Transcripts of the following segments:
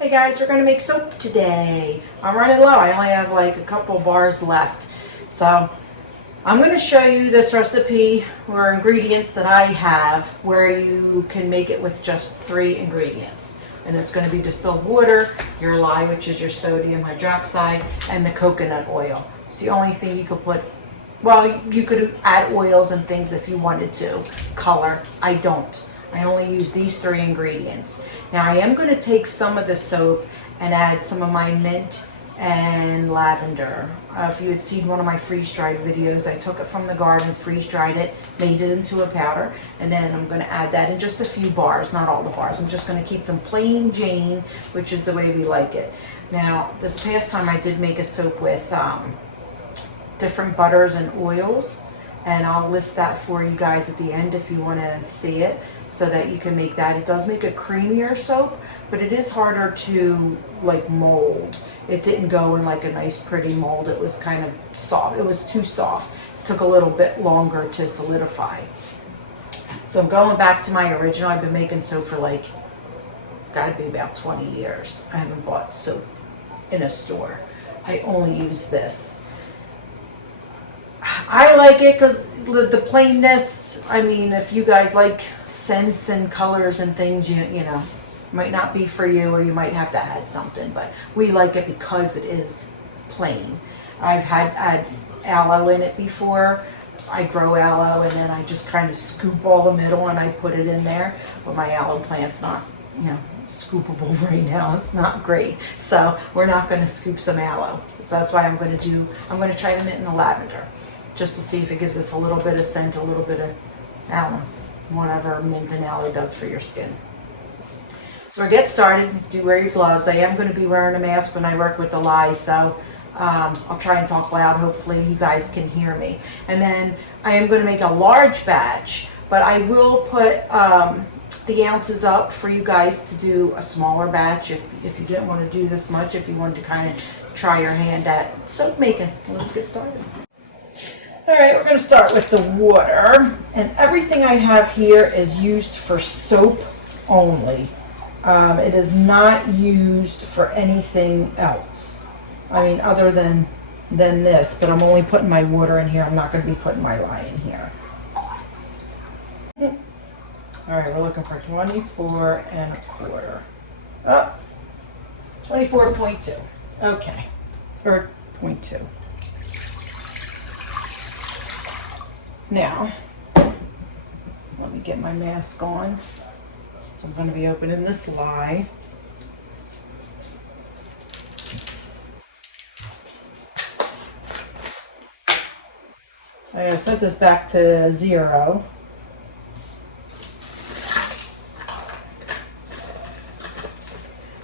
Hey guys, we're going to make soap today. I'm running low. I only have like a couple bars left. So I'm going to show you this recipe or ingredients that I have where you can make it with just 3 ingredients. And it's going to be distilled water, your lye, which is your sodium hydroxide, and the coconut oil. It's the only thing you could put. Well, you could add oils and things if you wanted to. Color. I don't. I only use these 3 ingredients. Now I am going to take some of the soap and add some of my mint and lavender. If you had seen one of my freeze-dried videos, I took it from the garden, freeze-dried it, made it into a powder, and then I'm going to add that in just a few bars, not all the bars. I'm just going to keep them plain Jane, which is the way we like it. Now, this past time I did make a soap with different butters and oils, and I'll list that for you guys at the end if you want to see it, so that you can make that. It does make a creamier soap, but it is harder to like mold. It didn't go in like a nice pretty mold. It was kind of soft. It was too soft. It took a little bit longer to solidify. So I'm going back to my original. I've been making soap for like, gotta be about 20 years. I haven't bought soap in a store. I only use this. I like it because the plainness. I mean, if you guys like scents and colors and things, you know, might not be for you, or you might have to add something. But we like it because it is plain. I've had aloe in it before. I grow aloe, and then I just kind of scoop all the middle and I put it in there. But my aloe plant's not, you know, scoopable right now. It's not great, so we're not going to scoop some aloe. So that's why I'm going to try the mint and the lavender, just to see if it gives us a little bit of scent, a little bit of aloe, whatever mint and aloe does for your skin. So we'll get started. Do wear your gloves. I am going to be wearing a mask when I work with the lye, so I'll try and talk loud. Hopefully you guys can hear me. And then I am going to make a large batch, but I will put the ounces up for you guys to do a smaller batch if you didn't want to do this much, if you wanted to kind of try your hand at soap making. Let's get started. All right, we're going to start with the water, and everything I have here is used for soap only. It is not used for anything else. I mean, other than this, but I'm only putting my water in here. I'm not going to be putting my lye in here. All right, we're looking for 24 1/4. Oh, 24.2. Okay, or 0.2. Now, let me get my mask on, since I'm going to be opening this lye. I'm going to set this back to 0.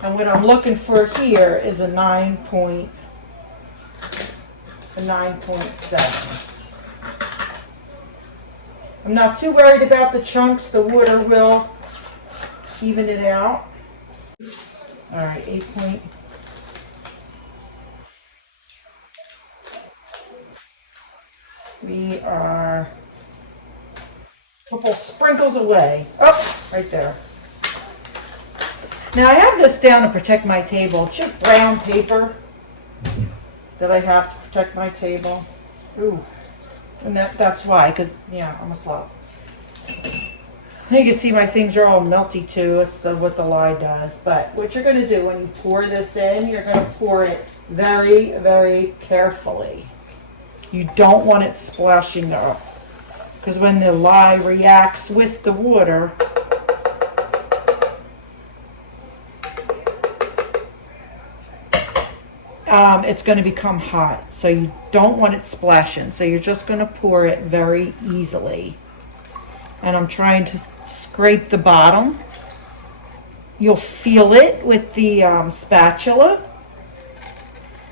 And what I'm looking for here is a 9.7. I'm not too worried about the chunks. The water will even it out. All right, 8 point. We are a couple sprinkles away. Oh, right there. Now I have this down to protect my table. It's just brown paper that I have to protect my table. Ooh. And that's why, because, yeah, I'm a slob. You can see my things are all melty too. It's what the lye does. But what you're going to do when you pour this in, you're going to pour it very, very carefully. You don't want it splashing up, because when the lye reacts with the water, it's going to become hot, so you don't want it splashing. So you're just going to pour it very easily. And I'm trying to scrape the bottom. You'll feel it with the spatula,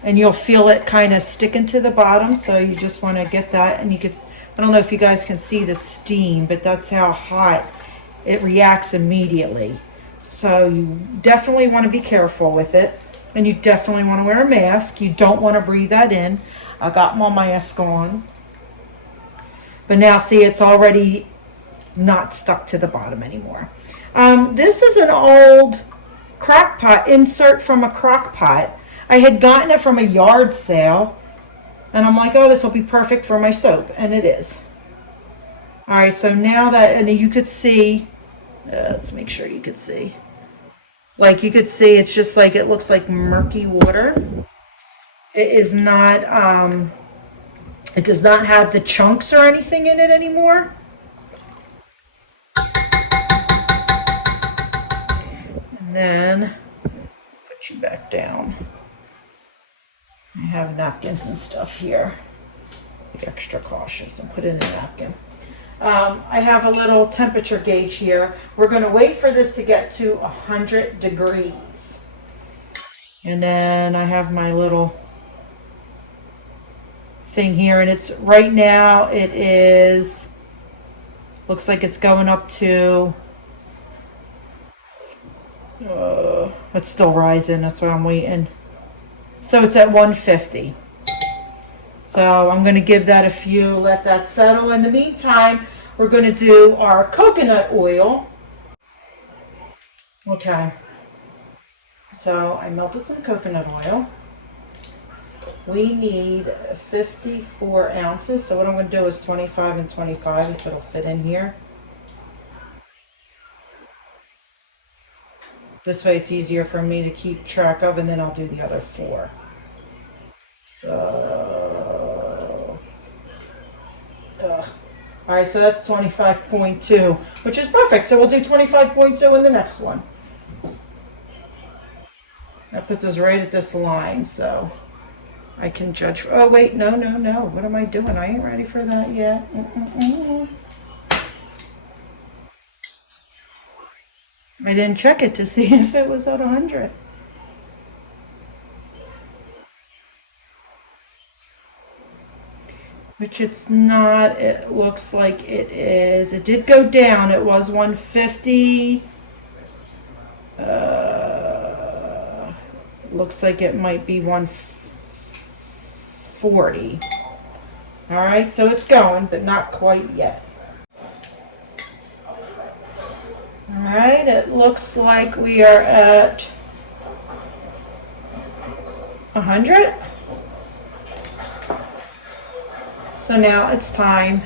and you'll feel it kind of sticking to the bottom. So you just want to get that, and you could, I don't know if you guys can see the steam, but that's how hot it reacts immediately. So you definitely want to be careful with it. And you definitely want to wear a mask. You don't want to breathe that in. I got my mask on. But now see, it's already not stuck to the bottom anymore. This is an old crock pot insert from a crock pot. I had gotten it from a yard sale, and I'm like, oh, this will be perfect for my soap, and it is. All right, so now that, and you could see, let's make sure you could see. Like you could see, it's just like, it looks like murky water. It is not, it does not have the chunks or anything in it anymore. And then, put you back down. I have napkins and stuff here. Be extra cautious and put in a napkin. I have a little temperature gauge here. We're going to wait for this to get to 100 degrees. And then I have my little thing here, and it's right now it is, looks like it's going up to, it's still rising, that's why I'm waiting. So it's at 150. So I'm going to give that a few, let that settle. In the meantime, we're going to do our coconut oil. Okay. So I melted some coconut oil. We need 54 ounces. So what I'm going to do is 25 and 25 if it'll fit in here. This way it's easier for me to keep track of, and then I'll do the other 4. So, all right, so that's 25.2, which is perfect. So we'll do 25.2 in the next one. That puts us right at this line, so I can judge. Oh, wait, no. What am I doing? I ain't ready for that yet. I didn't check it to see if it was at 100. Which it's not. It looks like it is. It did go down. It was 150. Looks like it might be 140. All right, so it's going, but not quite yet. All right, it looks like we are at 100. So now it's time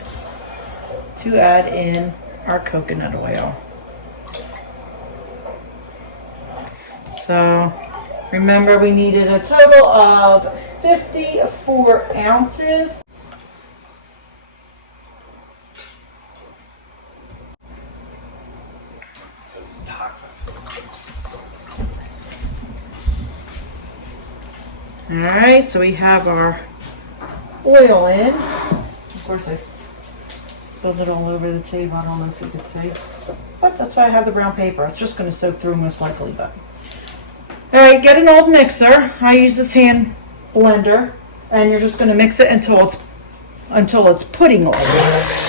to add in our coconut oil. So remember, we needed a total of 54 ounces. All right, so we have our oil in. Of course, I spilled it all over the table. I don't know if you could see, but that's why I have the brown paper. It's just going to soak through most likely. But all right, get an old mixer. I use this hand blender, and you're just going to mix it until it's pudding-like.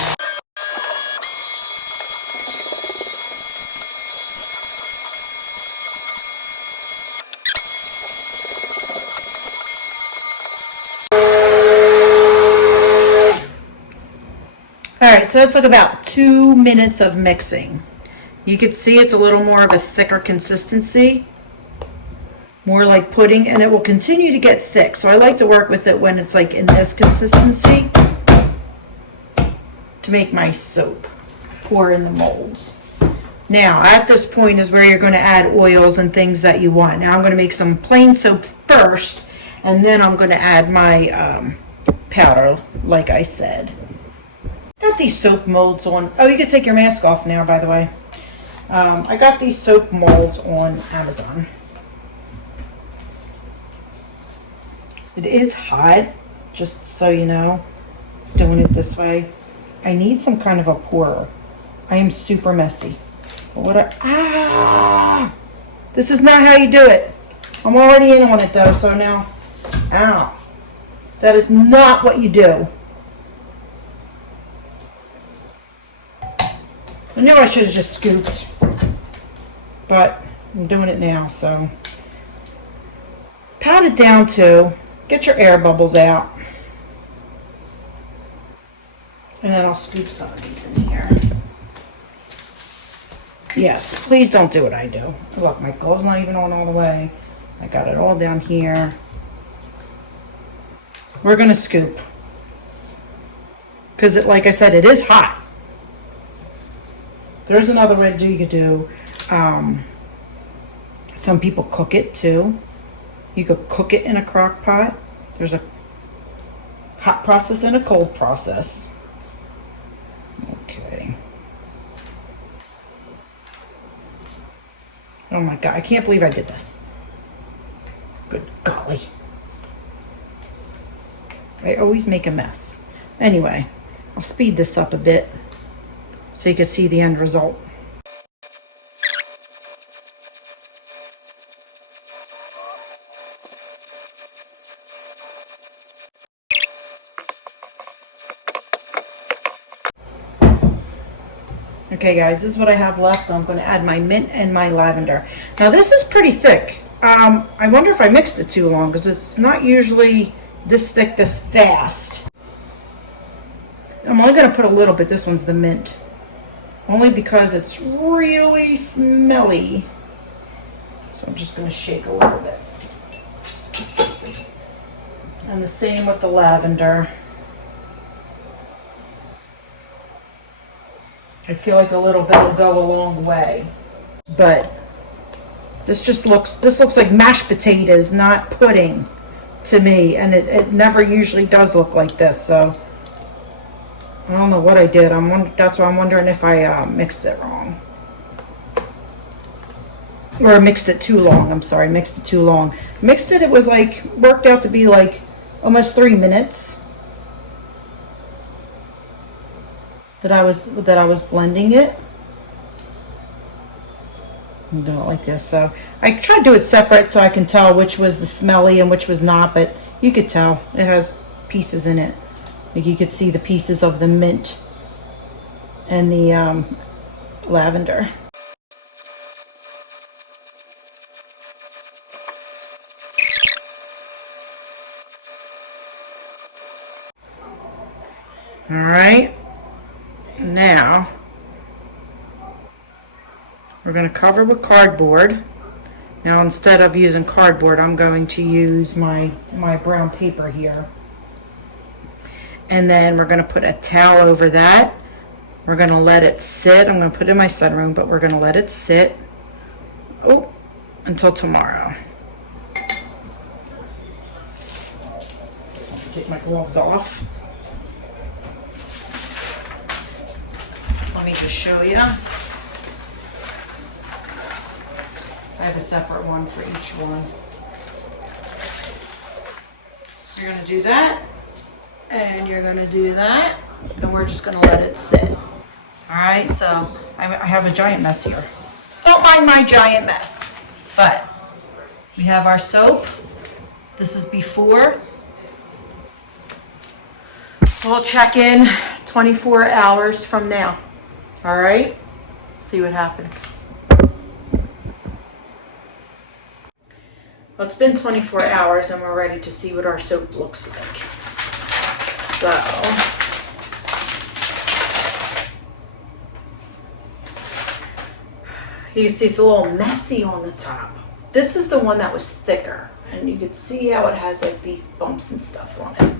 Alright, so it took about 2 minutes of mixing. You could see it's a little more of a thicker consistency, more like pudding, and it will continue to get thick. So I like to work with it when it's like in this consistency to make my soap. Pour in the molds. Now, at this point is where you're going to add oils and things that you want. Now I'm going to make some plain soap first, and then I'm going to add my powder, like I said. Got these soap molds on. Oh, you can take your mask off now, by the way. I got these soap molds on Amazon. It is hot, just so you know, doing it this way. I need some kind of a pourer. I am super messy. But this is not how you do it. I'm already in on it though, so now, ow. That is not what you do. I knew I should have just scooped, but I'm doing it now, so. Pat it down to, get your air bubbles out. And then I'll scoop some of these in here. Yes, please don't do what I do. Look, my glove's not even on all the way. I got it all down here. We're gonna scoop. Because, like I said, it is hot. There's another way you could do. Some people cook it too. You could cook it in a crock pot. There's a hot process and a cold process. Okay. Oh my God, I can't believe I did this. Good golly. I always make a mess. Anyway, I'll speed this up a bit so you can see the end result. Okay guys, this is what I have left. I'm going to add my mint and my lavender. Now this is pretty thick. I wonder if I mixed it too long because it's not usually this thick this fast. I'm only going to put a little bit. This one's the mint. Only because it's really smelly. So I'm just going to shake a little bit. And the same with the lavender. I feel like a little bit will go a long way. But this looks like mashed potatoes, not pudding to me. And it never usually does look like this. So I don't know what I did. That's why I'm wondering if I mixed it wrong. Or mixed it too long. I'm sorry, mixed it too long. Mixed it, it was like, worked out to be like almost 3 minutes. That I was blending it. I'm doing it like this. So I tried to do it separate so I can tell which was the smelly and which was not, but you could tell it has pieces in it. Like you could see the pieces of the mint and the lavender. All right. Now we're going to cover with cardboard. Now instead of using cardboard, I'm going to use my brown paper here. And then we're going to put a towel over that. We're going to let it sit. I'm going to put it in my sunroom, but we're going to let it sit until tomorrow. So I'll take my gloves off. Let me just show you. I have a separate one for each one. You're going to do that, and you're going to do that, and we're just going to let it sit. All right, so I have a giant mess here. Don't mind my giant mess, but we have our soap. This is before. We'll check in 24 hours from now. All right, see what happens. Well, it's been 24 hours and we're ready to see what our soap looks like. So, you can see it's a little messy on the top. This is the one that was thicker, and you can see how it has like these bumps and stuff on it.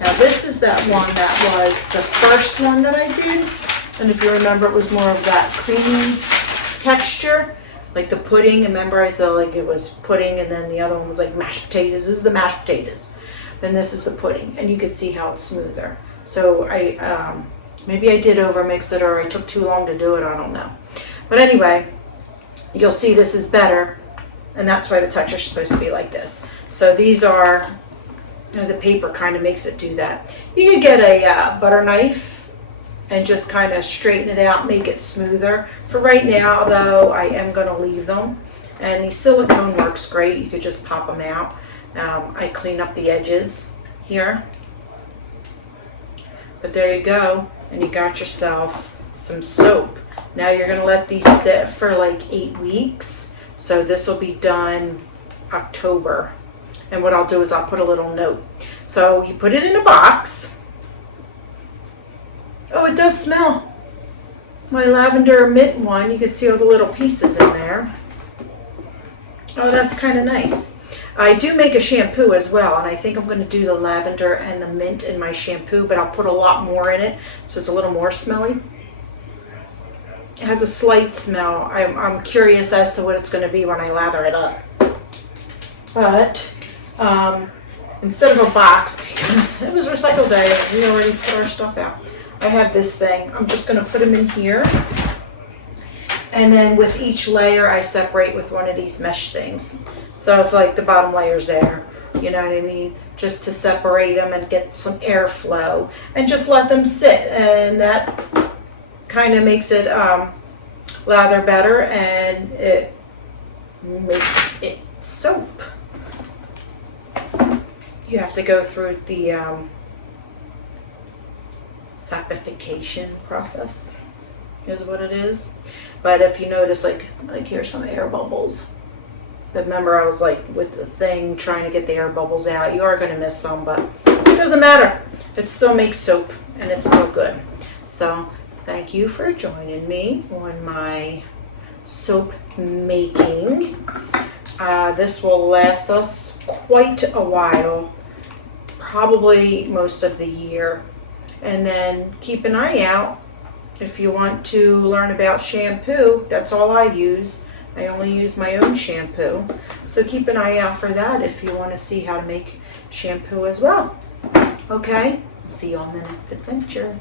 Now this is that one that was the first one that I did. And if you remember, it was more of that creamy texture, like the pudding. Remember I said like it was pudding and then the other one was like mashed potatoes. This is the mashed potatoes. Then this is the pudding. And you can see how it's smoother. So maybe I did over mix it or I took too long to do it. I don't know. But anyway, you'll see this is better. And that's why the touch is supposed to be like this. So these are, the paper kind of makes it do that. You could get a butter knife and just kind of straighten it out, make it smoother. For right now, though, I am going to leave them. And the silicone works great. You could just pop them out. I clean up the edges here. But there you go. And you got yourself some soap. Now you're going to let these sit for like 8 weeks. So this will be done October. And what I'll do is I'll put a little note. So you put it in a box. Oh, it does smell. my lavender mint one. You can see all the little pieces in there. Oh, that's kind of nice. I do make a shampoo as well, and I think I'm going to do the lavender and the mint in my shampoo, but I'll put a lot more in it so it's a little more smelly. It has a slight smell. I'm curious as to what it's going to be when I lather it up. But instead of a box, because it was recycle day, we already put our stuff out, I have this thing. I'm just going to put them in here. And then with each layer, I separate with one of these mesh things. So if like the bottom layer's there, you know what I mean? Just to separate them and get some airflow and just let them sit. And that kind of makes it lather better, and it makes it soap. You have to go through the sapification process is what it is. But if you notice, like here's some air bubbles. But remember, I was like with the thing trying to get the air bubbles out. You are going to miss some, but it doesn't matter. It still makes soap, and it's still good. So thank you for joining me on my soap making. This will last us quite a while, probably most of the year. And then keep an eye out if you want to learn about shampoo. That's all I use. I only use my own shampoo. So keep an eye out for that if you want to see how to make shampoo as well. Okay, see you on the next adventure.